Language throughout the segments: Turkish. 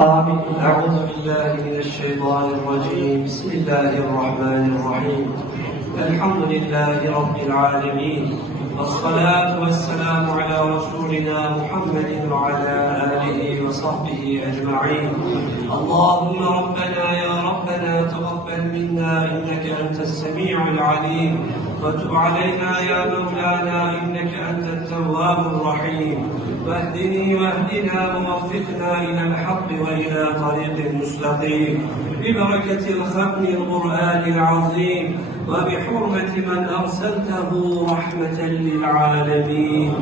آمين. أعوذ بالله من الشيطان الرجيم. بسم الله الرحمن الرحيم. الحمد لله رب العالمين. والصلاة والسلام على رسولنا محمد وعلى آله وصحبه أجمعين. اللهم ربنا يا ربنا تقبل منا إنك أنت السميع العليم. وتب علينا يا مولانا إنك أنت التواب الرحيم. واهدني واهدنا ووفقنا إلى الحق وإلى طريق مستقيم. ببركة الختم القرآن العظيم وبحرمة من أرسلته رحمة للعالمين.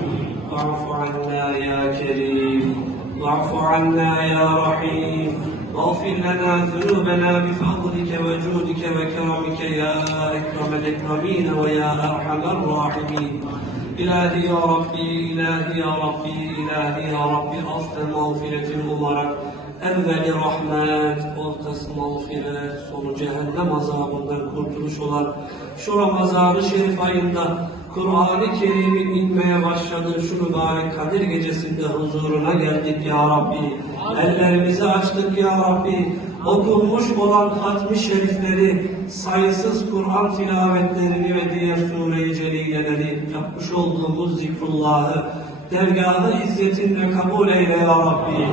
واعف عنا يا كريم. واعف عنا يا رحيم. واغفر لنا ذنوبنا بفضلك وجودك وكرمك يا أكرم الأكرمين ويا أرحم الراحمين İlahi ya Rabbi, ilahi ya Rabbi, ilahi ya Rabbi aslı mağfiretin umarak evveli rahmet, ortası mağfiret, sonu cehennem azabından kurtuluş olan şu Ramazan-ı Şerif ayında Kur'an-ı Kerim'in inmeye başladığı şu mübarek Kadir gecesinde huzuruna geldik ya Rabbi. Ellerimizi açtık ya Rabbi. Okunmuş olan hatmi şerifleri, sayısız Kur'an tilavetlerini ve diğer sure-i celileleri, yapmış olduğumuz zikrullahı, dergahı izzetinle kabul eyle ya Rabbi.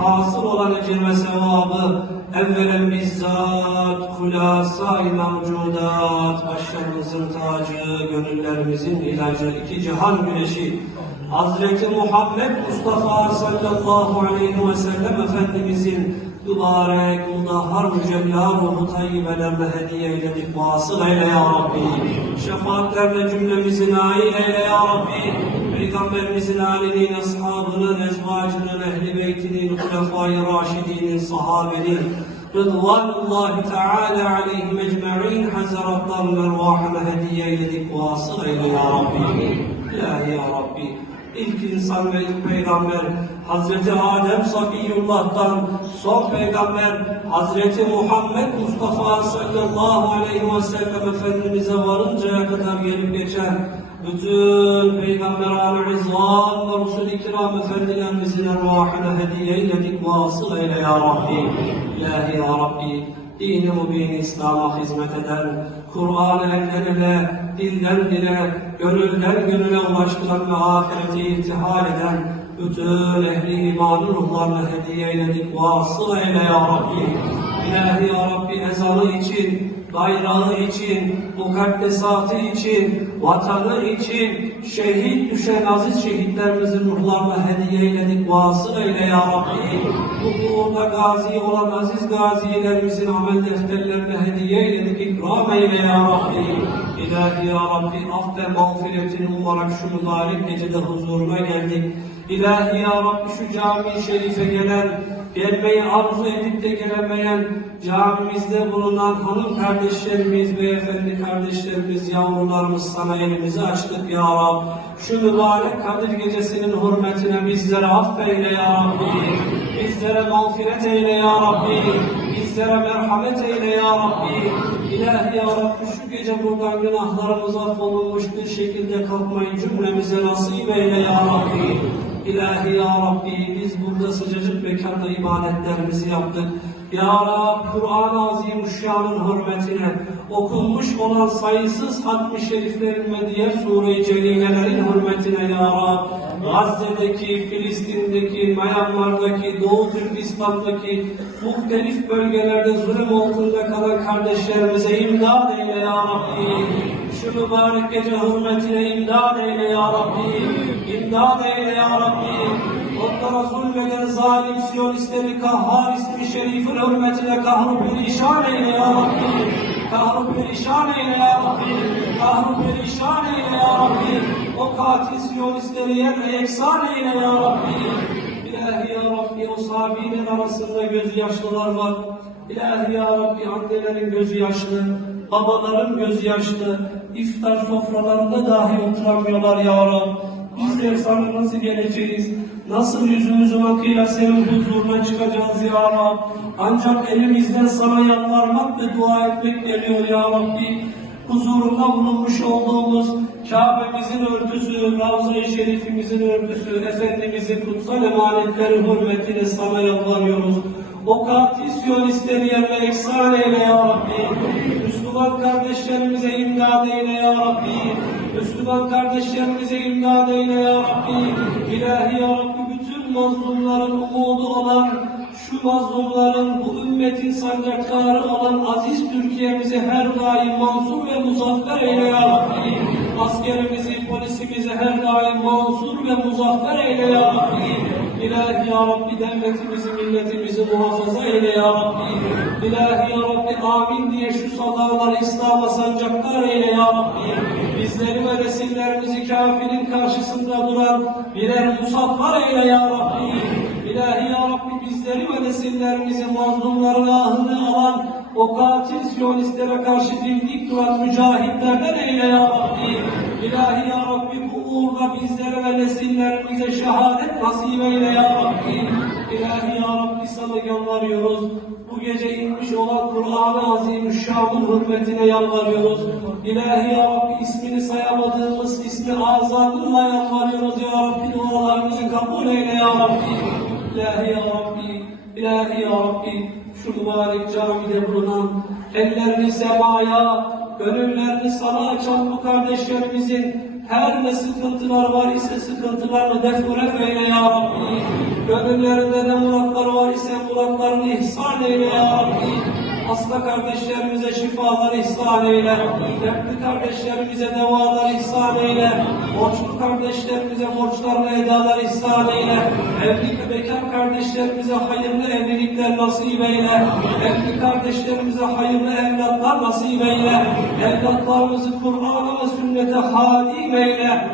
Hasıl olan ecir ve sevabı, evvelen bizzat, hulasa-i mevcudat, başlarımızın tacı, gönüllerimizin ilacı, iki cihan güneşi, Hazreti Muhammed Mustafa sallallahu aleyhi ve sellem Efendimizin mübarek, mudahhar, mücella ruhu tayyibelerle hediye eyledik. Vasıl eyle ya Rabbi. Şefaatlerle cümlemizi nail eyle ya Rabbi. Peygamberimizin alinin, ashabının, ezvacının, ehli beytinin, hulefai raşidinin, sahabenin, Rıdvanullahi Teala aleyhim ecma'in hazaratların ervahına hediye eyledik. Vasıl eyle ya Rabbi. İlahi ya Rabbi. İlk insan ve ilk peygamber Hazreti Adem Safiyullah'tan son peygamber Hazreti Muhammed Mustafa sallallahu aleyhi ve sellem Efendimiz'e varıncaya kadar gelip geçen bütün peygamberan-ı izvan ve Resul-i kiram efendilerimizin ervahına hediye eyledik vasıl eyle ya Rabbi. İlahi ya Rabbi dini mubin İslam'a hizmet eden, Kur'an elden ele, dilden dile, gönülden gönüle ulaştıran ve ahireti irtihal eden bütün ehli imanın ruhlarına hediye eyledik. Vasıl eyle ya Rabbi. İlahi ya Rabbi ezanı için, bayrağı için, mukaddesatı için, vatanı için, şehit düşen aziz şehitlerimizin ruhlarına hediye eyledik. Vasıl eyle ya Rabbi. Bu uğurda gazi olan aziz gazilerimizin amel defterlerine hediye eyledik. İkram eyle ya Rabbi. İlahi ya Rabbi af ve mağfiretini umarak şu mübarek gecede huzuruna geldik. İlahi ya Rabbi şu cami-i şerife gelen, gelmeyi arzu edip de gelemeyen, camimizde bulunan hanım kardeşlerimiz, beyefendi kardeşlerimiz, yavrularımız sana elimizi açtık ya Rab. Şu mübarek Kadir gecesinin hürmetine bizlere affeyle ya Rabbi. Bizlere mağfiret eyle ya Rabbi. Bizlere merhamet eyle ya Rabbi. İlahi ya Rabbi şu gece buradan günahlarımız affolunmuş bir şekilde kalkmayı cümlemize nasip eyle ya Rabbi. İlahi ya Rabbi biz burada sıcacık mekanda ibadetlerimizi yaptık. Ya Rab Kur'an-ı Azimuşşan'ın hürmetine okunmuş olan sayısız hatmi şeriflerin ve diğer sure-i celilelerin hürmetine Ya Rab Gazze'deki, Filistin'deki, Myanmar'daki, Doğu Türkistan'daki muhtelif bölgelerde zulüm altında kalan kardeşlerimize imdad eyle Ya Rabbi. Şu mübarek gece hürmetine imdad eyle Ya Rabbi. İmdad eyle Ya Rabbi. Onlara zulmeden zalim siyonistleri kahhar ismi şerifin hürmetine kahru perişan eyle ya Rabbi. Kahru perişan eyle ya Rabbi. Kahru perişan eyle ya Rabbi. O katil siyonistleri yerle yeksan eyle ya Rabbi. İlahi ya Rabbi o sahabinin arasında gözü yaşlılar var. İlahi ya Rabbi annelerin gözü yaşlı, babaların gözü yaşlı. İftar sofralarında dahi oturamıyorlar ya Rabbi. Bizler sana nasıl geleceğiz? Nasıl yüzümüzün akıyla senin huzuruna çıkacağız ya Rab? Ancak elimizden sana yalvarmak ve dua etmek geliyor ya Rabbi. Huzurunda bulunmuş olduğumuz Kabe'mizin örtüsü, Ravza-i Şerifimizin örtüsü, Efendimizin kutsal emanetleri hürmetine sana yalvarıyoruz. O katil siyonistleri yerine eksan eyle ya Rabbi. Müslüman kardeşlerimize imdad eyle ya Rabbi. Müslüman kardeşlerimize imdad eyle ya Rabbi. İlahi ya Rabbi bütün mazlumların umudu olan şu mazlumların bu ümmetin sancaktarı olan aziz Türkiye'mizi her daim mansur ve muzaffer eyle ya Rabbi. Askerimizi, polisimizi her daim mansur ve muzaffer eyle ya Rabbi. İlahi ya Rabbi devletimizi, milletimizi muhafaza eyle ya Rabbi. İlahi ya Rabbi amin diye şu salaları İslam'a sancaktar eyle ya Rabbi. Bizleri ve nesillerimizi kafirin karşısında duran birer musaflar eyle ya Rabbi. İlahi ya Rabbi bizleri ve nesillerimizi mazlumların ahını alan o katil siyonistlere karşı dimdik duran mücahitlerden eyle ya Rabbi. İlahi ya Rabbi bu uğurda bizlere ve nesillerimize şehadet nasip eyle ya Rabbi. İlahi ya Rabbi sana yalvarıyoruz. Bu gece inmiş olan Kur'an-ı Azimüşşan'ın hürmetine yalvarıyoruz. İlahi ya Rabbi ismini sayamadığımız ismi azadınla yalvarıyoruz ya Rabbi. Dualarımızı kabul eyle ya Rabbi. İlahi ya Rabbi, İlahi ya Rabbi, şu mübarek camide bulunan, ellerini semaya, gönüllerini sana açan bu kardeşlerimizin her ne sıkıntılar var ise sıkıntılarını defuref eyle ya Rabbi. Gönüllerinde ne muratlar var ise muratlarını ihsan eyle ya Rabbi. Hasta kardeşlerimize şifalar ihsan eyle. Dertli kardeşlerimize devalar ihsan eyle. Borçlu kardeşlerimize borçlarla edalar ihsan eyle. Evli bekar kardeşlerimize hayırlı evlilikler nasip eyle. Evli kardeşlerimize hayırlı evlatlar nasip eyle. Evlatlarımızı Kur'an'a ve sünnete hadim eyle.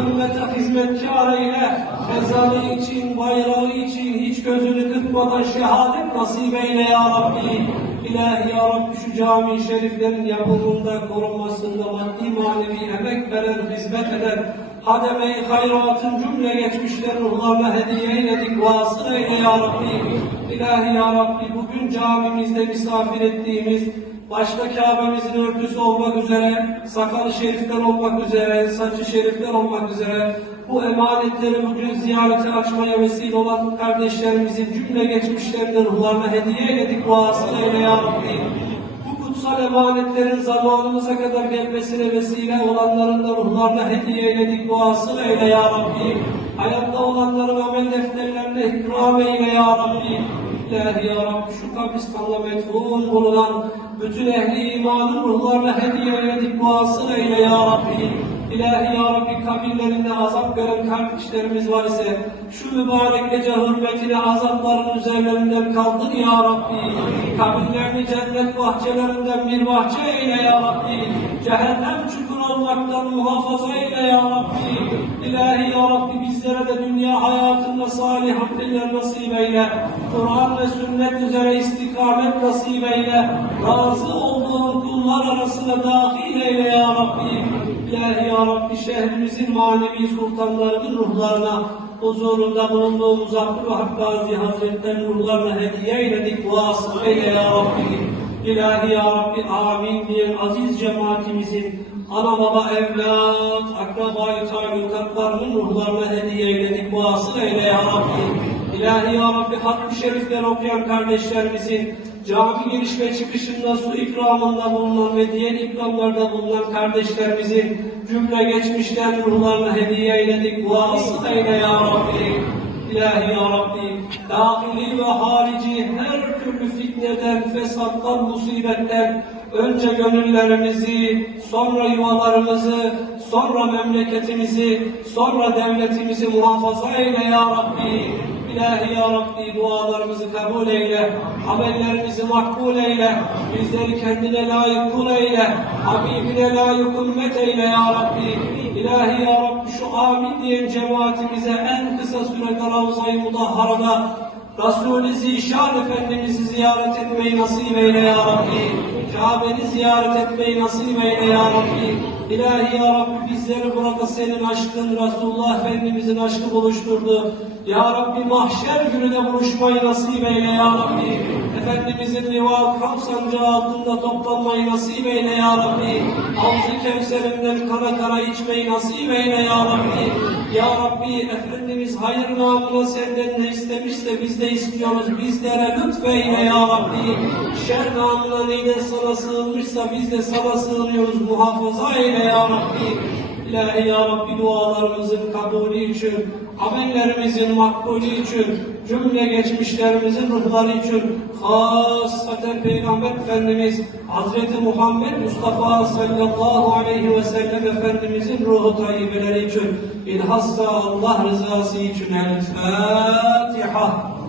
Ümmete hizmetkar eyle. Ezanı için, bayrağı için hiç gözünü kırpmadan şehadet nasip eyle ya Rabbi. İlahi ya Rabbi şu cami şeriflerin yapımında, korunmasında maddi manevi emek veren, hizmet eden, hademe-i hayratın cümle geçmişlerin ruhlarına hediye eyledik, vasıl eyle ya Rabbi. İlahi ya Rabbi bugün camimizde misafir ettiğimiz, başta Kabe'mizin örtüsü olmak üzere, sakalı şerifler olmak üzere, saçı şerifler olmak üzere, bu emanetleri bugün ziyarete açmaya vesile olan kardeşlerimizin cümle geçmişlerinin ruhlarına hediye eyledik, vasıl eyle ya Rabbi. Bu kutsal emanetlerin zamanımıza kadar gelmesine vesile olanların da ruhlarına hediye eyledik, duasıl eyle ya Rabbi. Hayatta olanların amel defterlerine ikram eyle ya Rabbi. İlahi ya Rabbi şu kabristanla metfun bulunan bütün ehli imanın ruhlarına hediye eyledik, duasıl eyle ya Rabbi. İlahi ya Rabbi kabirlerinde azap gören kardeşlerimiz var ise şu mübarek gece hürmetine azapların üzerlerinden kaldır ya Rabbi. Kabirlerini cennet bahçelerinden bir bahçe eyle ya Rabbi. Cehennem çukur olmaktan muhafaza eyle ya Rabbi. İlahi ya Rabbi bizlere de dünya hayatında salih hamdiller nasip eyle. Kur'an ve sünnet üzere istikamet nasip eyle. Razı olduğun kullar arasına dahil eyle ya Rabbi. İlahi ya Rabbi şehrimizin manevi sultanlarının ruhlarına huzurunda bulunduğumuz Abdül Vahab Gazi Hazretleri'nin ruhlarına hediye eyledik. Vasıl eyle ya Rabbi. İlahi ya Rabbi amin diyen aziz cemaatimizin ana baba evlat, akrabayı talukatlarının ruhlarına hediye eyledik. Vasıl eyle ya Rabbi. İlahi ya Rabbi hakkı şerifler okuyan kardeşlerimizin cami giriş ve çıkışında su ikramında bulunan ve diğer ikramlarda bulunan kardeşlerimizin cümle geçmişten ruhlarına hediye eyledik. Vasıl eyle ya Rabbi. İlahi ya Rabbi, dahili ve harici her türlü fitneden, fesattan, musibetten önce gönüllerimizi, sonra yuvalarımızı, sonra memleketimizi, sonra devletimizi muhafaza eyle ya Rabbi. İlahi ya Rabbi dualarımızı kabul eyle, amellerimizi makbul eyle, bizleri kendine layık kul eyle, Habibine layık ümmet eyle ya Rabbi. İlahi ya Rabbi şu amin diyen cemaatimize en kısa sürede Ravza-i Mudahhara'da Resul-i Zişan Efendimiz'i ziyaret etmeyi nasip eyle ya Rabbi. Kabe'ni ziyaret etmeyi nasip eyle ya Rabbi. İlahi ya Rabbi bizleri burada senin aşkın, Resulullah Efendimizin aşkı buluşturdu. Ya Rabbi mahşer gününe buluşmayı nasip eyle Ya Rabbi. Efendimizin liva kam sancağı altında toplanmayı nasip eyle Ya Rabbi. Havz-ı Kevser'inden kara kara içmeyi nasip eyle Ya Rabbi. Ya Rabbi Efendimiz hayır namına senden ne istemişse biz de istiyoruz. Bizlere lütfeyle Ya Rabbi. Şer namına neyden sana sığınmışsa biz de sana sığınıyoruz. Muhafaza eyle Ya Rabbi. İlahi Ya Rabbi dualarımızın kabulü için, amellerimizin makbulü için, cümle geçmişlerimizin ruhları için, hasaten Peygamber Efendimiz Hazreti Muhammed Mustafa sallallahu aleyhi ve sellem Efendimizin ruhu tayyibeleri için, bilhassa Allah rızası için El Fatiha.